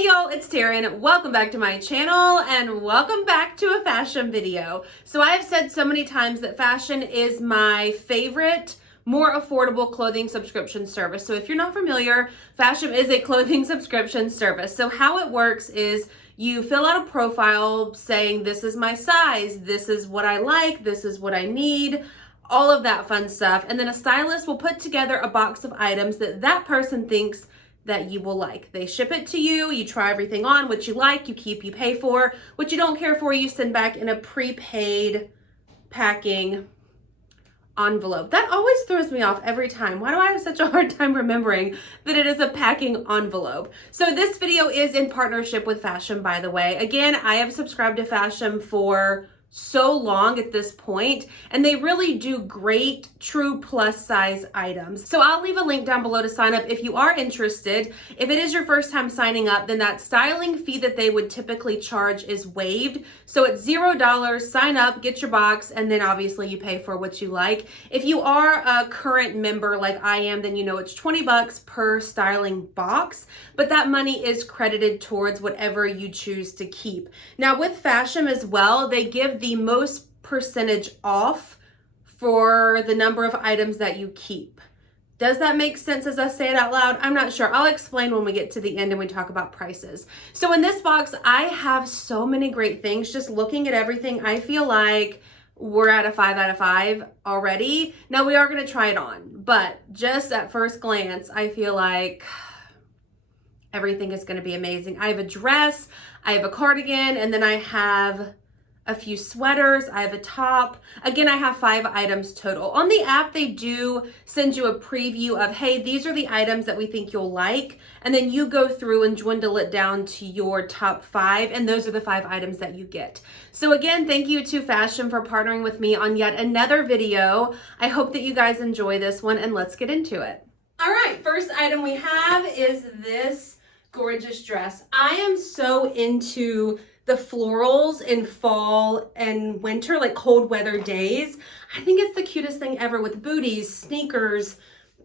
Hey y'all, it's Taren. Welcome back to my channel and welcome back to a fashion video. So I have said so many times that Fashom is my favorite, more affordable clothing subscription service. So if you're not familiar, Fashom is a clothing subscription service. So how it works is you fill out a profile saying this is my size, this is what I like, this is what I need, all of that fun stuff. And then a stylist will put together a box of items that that person thinks that you will like. They ship it to you, you try everything on, what you like, you keep, you pay for. What you don't care for, you send back in a prepaid packing envelope. That always throws me off every time. Why do I have such a hard time remembering that it is a packing envelope? So this video is in partnership with Fashom, by the way. Again, I have subscribed to Fashom for so long at this point, and they really do great true plus size items. So I'll leave a link down below to sign up if you are interested. If it is your first time signing up, then that styling fee that they would typically charge is waived. So it's $0, sign up, get your box, and then obviously you pay for what you like. If you are a current member like I am, then you know it's $20 per styling box, but that money is credited towards whatever you choose to keep. Now with Fashom as well, they give the most percentage off for the number of items that you keep. Does that make sense as I say it out loud? I'm not sure. I'll explain when we get to the end and we talk about prices. So in this box, I have so many great things. Just looking at everything, I feel like we're at a 5 out of 5 already. Now we are going to try it on, but just at first glance, I feel like everything is going to be amazing. I have a dress, I have a cardigan, and then I have a few sweaters, I have a top. Again, I have 5 items total. On the app, they do send you a preview of, hey, these are the items that we think you'll like. And then you go through and dwindle it down to your top 5. And those are the 5 items that you get. So again, thank you to Fashom for partnering with me on yet another video. I hope that you guys enjoy this one, and let's get into it. All right, first item we have is this gorgeous dress. I am so into the florals in fall and winter, like cold weather days. I think it's the cutest thing ever, with booties, sneakers,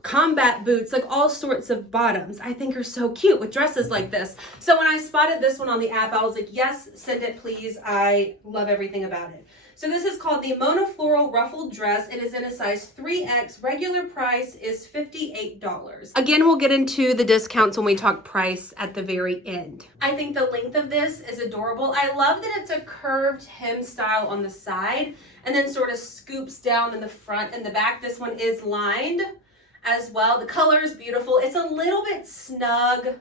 combat boots, like all sorts of bottoms. I think are so cute with dresses like this. So when I spotted this one on the app, I was like, yes, send it please. I love everything about it. So this is called the Mona Floral Ruffled Dress. It is in a size 3X. Regular price is $58. Again, we'll get into the discounts when we talk price at the very end. I think the length of this is adorable. I love that it's a curved hem style on the side and then sort of scoops down in the front and the back. This one is lined as well. The color is beautiful. It's a little bit snug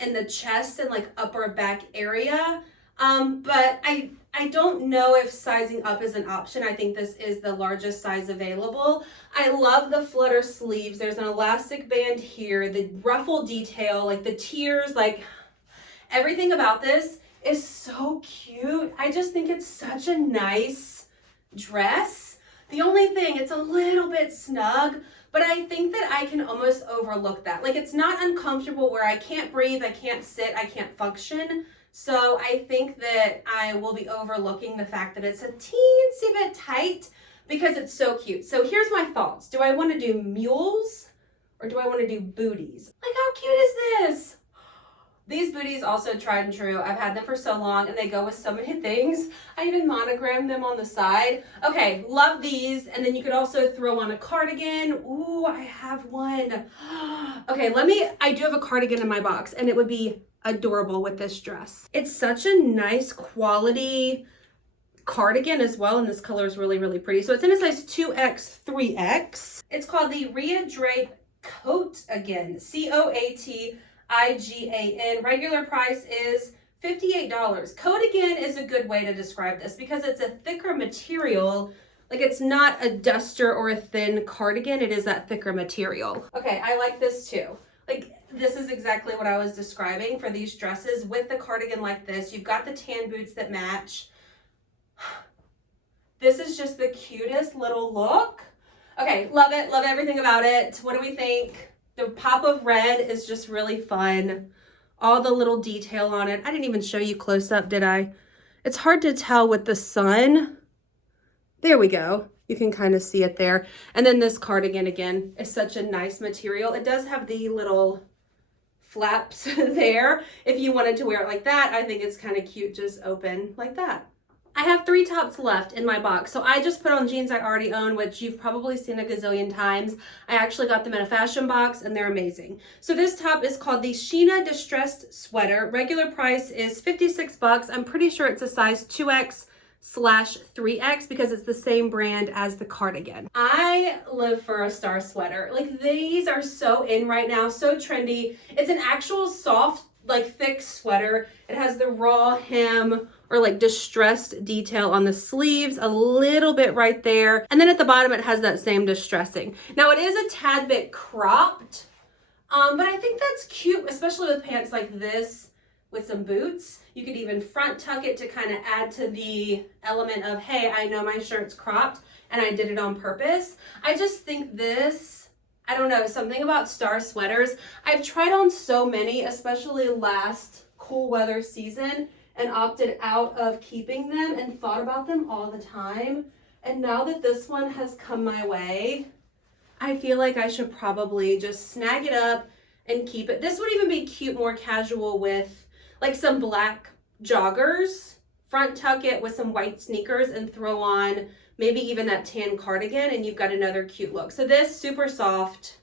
in the chest and like upper back area. But I don't know if sizing up is an option. I think this is the largest size available. I love the flutter sleeves. There's an elastic band here, the ruffle detail, like the tiers, like everything about this is so cute. I just think it's such a nice dress. The only thing, it's a little bit snug, but I think that I can almost overlook that. Like it's not uncomfortable where I can't breathe, I can't sit, I can't function. So I think that I will be overlooking the fact that it's a teensy bit tight because it's so cute. So here's my thoughts. Do I want to do mules or do I want to do booties? Like, how cute is this? These booties also tried and true. I've had them for so long and they go with so many things. I even monogrammed them on the side. Okay, love these. And then you could also throw on a cardigan. Ooh, I have one. Okay, I do have a cardigan in my box and it would be adorable with this dress. It's such a nice quality cardigan as well, and this color is really, really pretty. So it's in a size 2X, 3X. It's called the Rhea Drape Coat Again, Coatigan. Regular price is $58. Coat Again is a good way to describe this because it's a thicker material. Like it's not a duster or a thin cardigan, it is that thicker material. Okay, I like this too. Like, this is exactly what I was describing for these dresses with the cardigan like this. You've got the tan boots that match. This is just the cutest little look. Okay, love it. Love everything about it. What do we think? The pop of red is just really fun. All the little detail on it. I didn't even show you close up, did I? It's hard to tell with the sun. There we go. You can kind of see it there. And then this cardigan again is such a nice material. It does have the little flaps there. If you wanted to wear it like that, I think it's kind of cute, just open like that. I have 3 tops left in my box. So I just put on jeans I already own, which you've probably seen a gazillion times. I actually got them in a Fashom box and they're amazing. So this top is called the Sheena Distressed Sweater. Regular price is 56 bucks. I'm pretty sure it's a size 2X/3X because it's the same brand as the cardigan. I live for a star sweater. Like, these are so in right now, so trendy. It's an actual soft, like thick sweater. It has the raw hem or like distressed detail on the sleeves, a little bit right there. And then at the bottom, it has that same distressing. Now it is a tad bit cropped, but I think that's cute, especially with pants like this with some boots. You could even front tuck it to kind of add to the element of, hey, I know my shirt's cropped and I did it on purpose. I just think this, I don't know, something about star sweaters. I've tried on so many, especially last cool weather season, and opted out of keeping them and thought about them all the time. And now that this one has come my way, I feel like I should probably just snag it up and keep it. This would even be cute, more casual with like some black joggers, front tuck it with some white sneakers and throw on maybe even that tan cardigan and you've got another cute look. So this, super soft.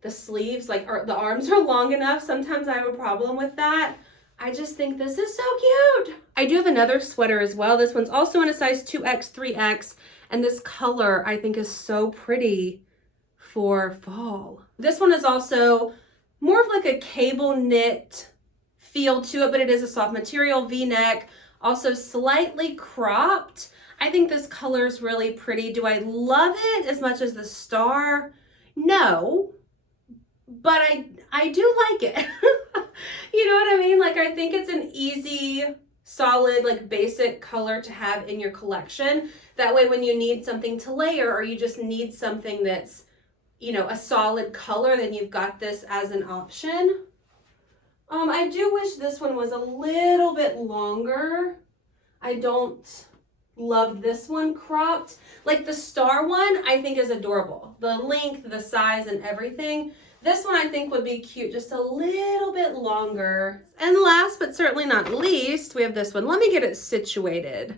The sleeves, like the arms are long enough. Sometimes I have a problem with that. I just think this is so cute. I do have another sweater as well. This one's also in a size 2X/3X, and this color I think is so pretty for fall. This one is also more of like a cable knit feel to it, but it is a soft material, V-neck, also slightly cropped. I think this color is really pretty. Do I love it as much as the star? No, but I do like it. You know what I mean? Like, I think it's an easy, solid, like basic color to have in your collection. That way when you need something to layer or you just need something that's, you know, a solid color, then you've got this as an option. I do wish this one was a little bit longer. I don't love this one cropped. Like the star one, I think is adorable. The length, the size, and everything. This one I think would be cute, just a little bit longer. And last but certainly not least, we have this one. Let me get it situated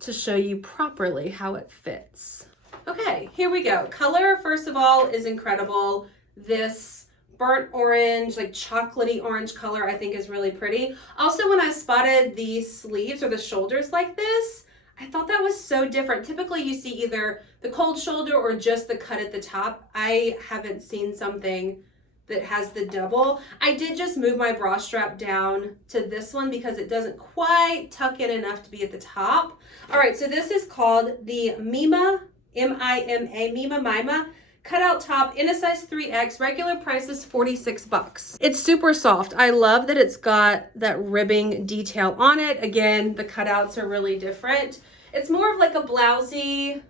to show you properly how it fits. Okay, here we go. Color, first of all, is incredible. This burnt orange, like chocolatey orange color, I think is really pretty. Also, when I spotted the sleeves or the shoulders like this, I thought that was so different. Typically you see either the cold shoulder or just the cut at the top. I haven't seen something that has the double. I did just move my bra strap down to this one because it doesn't quite tuck in enough to be at the top. All right, so this is called the Mima, M-I-M-A, Mima cutout top in a size 3X. Regular price is 46 bucks. It's super soft. I love that it's got that ribbing detail on it. Again, the cutouts are really different. It's more of like a blousey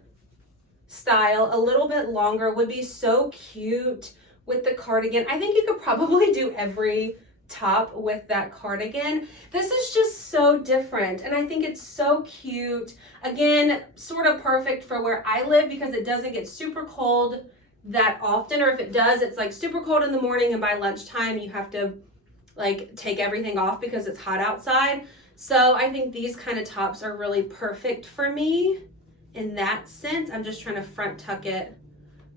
style, a little bit longer. Would be so cute with the cardigan. I think you could probably do every top with that cardigan. This is just so different and I think it's so cute. Again, sort of perfect for where I live because it doesn't get super cold that often, or if it does, it's like super cold in the morning and by lunchtime you have to like take everything off because it's hot outside. So I think these kind of tops are really perfect for me in that sense. I'm just trying to front tuck it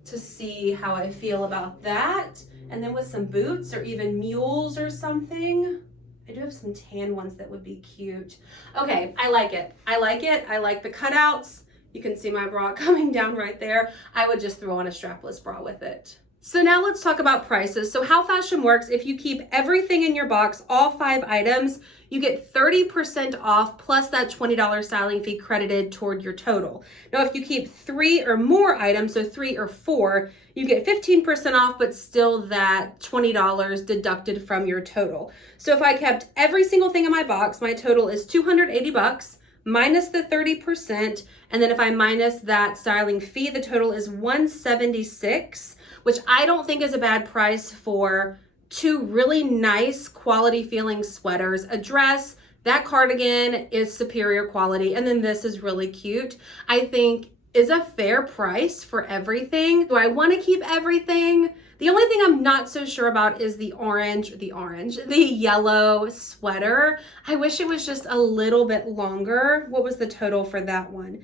to see how I feel about that. And then with some boots or even mules or something. I do have some tan ones that would be cute. Okay, I like it. I like it. I like the cutouts. You can see my bra coming down right there. I would just throw on a strapless bra with it. So now let's talk about prices. So how Fashom works, if you keep everything in your box, all 5 items, you get 30% off plus that $20 styling fee credited toward your total. Now, if you keep 3 or more items, so 3 or 4, you get 15% off, but still that $20 deducted from your total. So if I kept every single thing in my box, my total is 280 bucks minus the 30. And then if I minus that styling fee, the total is 176, which I don't think is a bad price for 2 really nice quality feeling sweaters. A dress, that cardigan is superior quality, and then this is really cute. I think is a fair price for everything. Do I want to keep everything? The only thing I'm not so sure about is the yellow sweater. I wish it was just a little bit longer. What was the total for that one?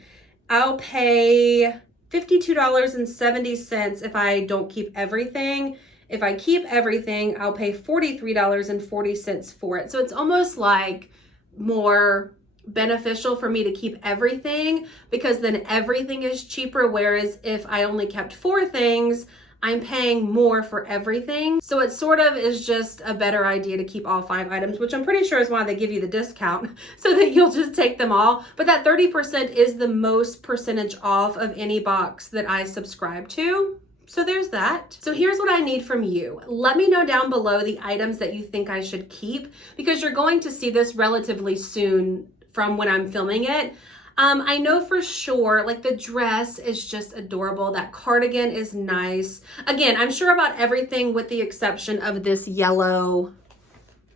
I'll pay $52.70 if I don't keep everything. If I keep everything, I'll pay $43.40 for it. So it's almost like more beneficial for me to keep everything because then everything is cheaper. Whereas if I only kept 4 things, I'm paying more for everything. So it sort of is just a better idea to keep all 5 items, which I'm pretty sure is why they give you the discount so that you'll just take them all. But that 30% is the most percentage off of any box that I subscribe to. So there's that. So here's what I need from you. Let me know down below the items that you think I should keep because you're going to see this relatively soon from when I'm filming it. I know for sure, like the dress is just adorable. That cardigan is nice. Again, I'm sure about everything with the exception of this yellow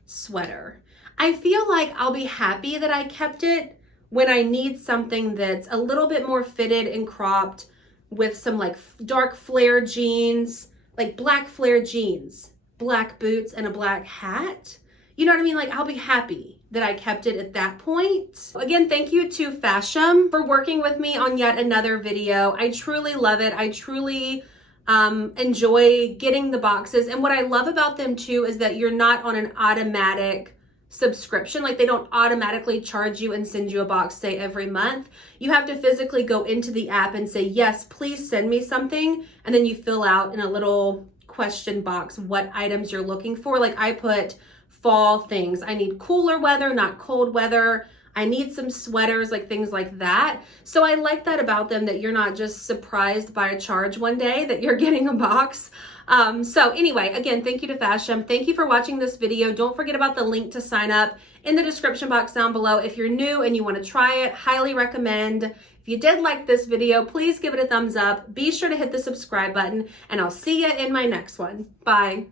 sweater. I feel like I'll be happy that I kept it when I need something that's a little bit more fitted and cropped with some like dark flare jeans, like black flare jeans, black boots, and a black hat. You know what I mean? Like I'll be happy that I kept it at that point. Again, thank you to Fashom for working with me on yet another video. I truly love it. I truly enjoy getting the boxes. And what I love about them too is that you're not on an automatic subscription. Like they don't automatically charge you and send you a box, say every month. You have to physically go into the app and say, yes, please send me something. And then you fill out in a little question box what items you're looking for. Like I put fall things. I need cooler weather, not cold weather. I need some sweaters, like things like that. So I like that about them, that you're not just surprised by a charge one day that you're getting a box. So anyway, again, thank you to Fashom. Thank you for watching this video. Don't forget about the link to sign up in the description box down below. If you're new and you want to try it, highly recommend. If you did like this video, please give it a thumbs up. Be sure to hit the subscribe button and I'll see you in my next one. Bye.